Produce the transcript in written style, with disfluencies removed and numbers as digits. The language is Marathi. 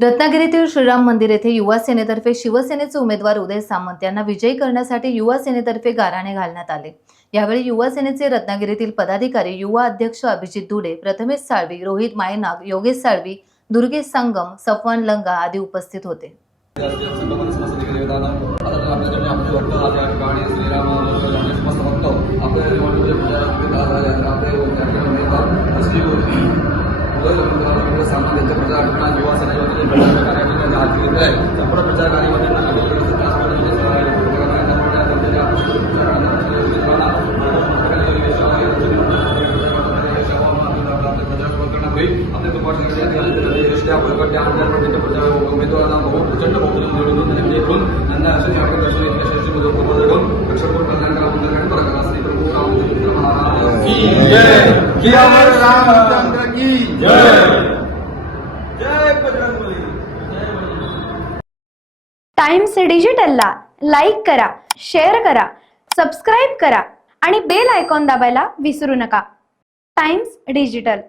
रत्नागिरीतील श्रीराम मंदिर येथे युवा सेनेतर्फे शिवसेनेचे उमेदवार उदय सामंत यांना विजयी करण्यासाठी युवा सेनेतर्फे गाराणे घालण्यात आले। यावेळी युवा सेनेचे रत्नागिरीतील पदाधिकारी, युवा अध्यक्ष अभिजित धुडे, प्रथमेश साळवी, रोहित मायनाग, योगेश साळवी, दुर्गेश संगम, सफवान लंगा आदी उपस्थित होते। टाइम्स डिजिटलला लाईक करा, शेअर करा, सबस्क्राइब करा आणि बेल आयकॉन दाबायला विसरू नका। Times digital.